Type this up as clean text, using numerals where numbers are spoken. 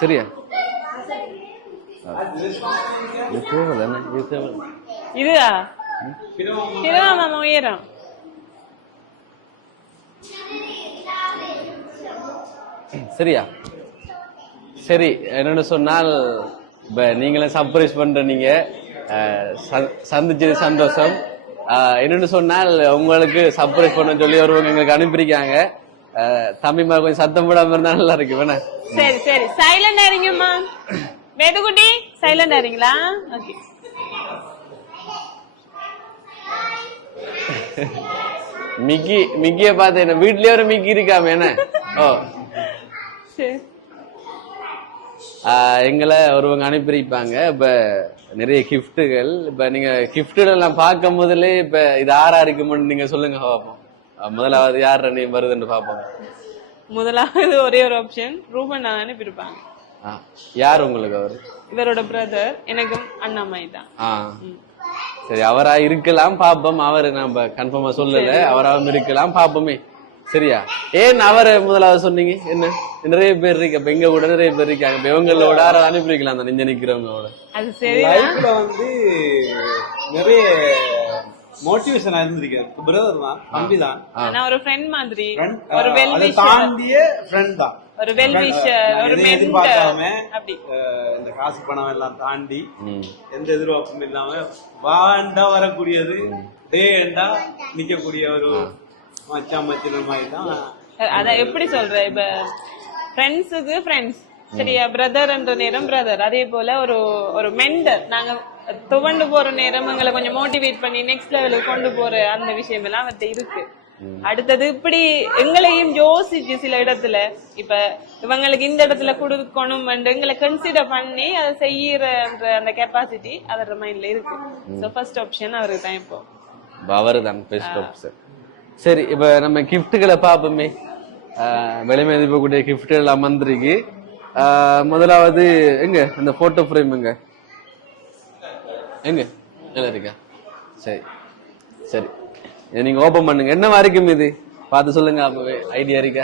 சரியா? இது தேவை என்ன? இது தேவை. இதுதா இதுதான் மாமா உயரம். சரியா? சரி, என்னன்னு சொன்னால் இப்ப நீங்களும் சர்ப்ரைஸ் பண்ற நீங்க சந்திச்சது சந்தோஷம். என்னன்னு சொன்னால் உங்களுக்கு சர்ப்ரைஸ் பண்ண சொல்லி ஒருவங்க எங்களுக்கு அனுப்பியிருக்காங்க. தம்பிமா கொஞ்சம் சத்தம் போடாம இருந்தா நல்லா இருக்கு வேணா. சரி சரி, சைலண்டா இருங்கம்மா. வேதுகுட்டி சைலண்டா இருங்களா? ஓகே. மிக்கிய பார்த்து என்ன வீட்லயே ஒரு மிக்கி இருக்காம என்ன? ஓ சரி. எங்களை ஒருவங்க அனுப்பியிருப்பாங்க. இப்ப நிறைய கிஃப்ட்டுகள். இப்ப நீங்க கிஃப்ட்டுகள் எல்லாம் பார்க்கும் போதுல இப்ப இது ஆறா இருக்கும்னு நீங்க சொல்லுங்க பாப்போம். முதலாவது யார் நேம் வருதுன்னு பாப்போம். முதலாவது ஒரே ஒரு ஆப்ஷன் ரூபன் அனுப்பியிருப்பாங்க. யார் உங்களுக்கு? அவரு இவரோட பிரதர், எனக்கும் அண்ணாமாய் தான். சரி, அவரா இருக்கலாம் பாப்போம். அவரு நம்ம கன்ஃபார்மா சொல்லல, அவராவும் இருக்கலாம் பாப்போமே. சரியா? ஏன் அவரை முதலாவது சொன்னீங்க? என்ன நிறைய பேர் இருக்கு, அப்ப எங்க கூட நிறைய பேர் இருக்காங்க. இவங்களோட அனுப்பிக்கலாம் தான் இங்க நிக்கிறவங்களோட. அது சரி, லைஃப்ல வந்து நிறைய மோட்டிவேஷன் இருந்திருக்கேன். பிரதர் தான், தம்பி தான். நான் ஒரு ஃப்ரெண்ட் மாதிரி, ஒரு வெல் விஷர், தாண்டிய ஃப்ரெண்ட் தான், ஒரு வெல் விஷர், ஒரு மென்டர். அப்படி இந்த காசு பணம் எல்லாம் தாண்டி எந்த எதிர்பார்ப்பும் இல்லாம வாண்டா வரக்கூடியது, டேண்டா நிக்கக்கூடிய ஒரு மச்சான் மச்சின மாதிரி தான். அதான் எப்படி சொல்ற, இப்ப ஃப்ரெண்ட்ஸுக்கு ஃப்ரெண்ட்ஸ் சரியா, பிரதர் என்ற நேரம் பிரதர். அதே போல ஒரு ஒரு மென்டர், நாங்க துவண்டு போற நேரம் எங்களை கொஞ்சம் மோட்டிவேட் பண்ணி நெக்ஸ்ட் லெவலுக்கு கொண்டு போற அந்த விஷயம் எல்லாம் அவர்கிட்ட இருக்கு. அடுத்தது இப்படி எங்களையும் யோசிச்சு சில இடத்துல இப்ப இவங்களுக்கு இந்த இடத்துல கொடுக்கணும் எங்களை கன்சிடர் பண்ணி அதை செய்யற அந்த கெப்பாசிட்டி அவரோட மைண்ட்ல இருக்கு. சோ ஃபர்ஸ்ட் ஆப்ஷன் அவருக்கு தான். இப்போ அவரு தான் பெஸ்ட் ஆப்ஷன். சரி, இப்ப நம்ம கிஃப்ட்டுகளை பாப்போமே. விலை மதிப்பக்கூடிய கிஃப்ட்டுகள் அமர்ந்திருக்கு. முதலாவது எங்க இந்த போட்டோ ஃப்ரேம் எங்க எங்க இருக்கா? சரி சரி, நீங்க ஓபன் பண்ணுங்க. என்னவா இருக்கும் இது பார்த்து சொல்லுங்க. ஐடியா இருக்கா?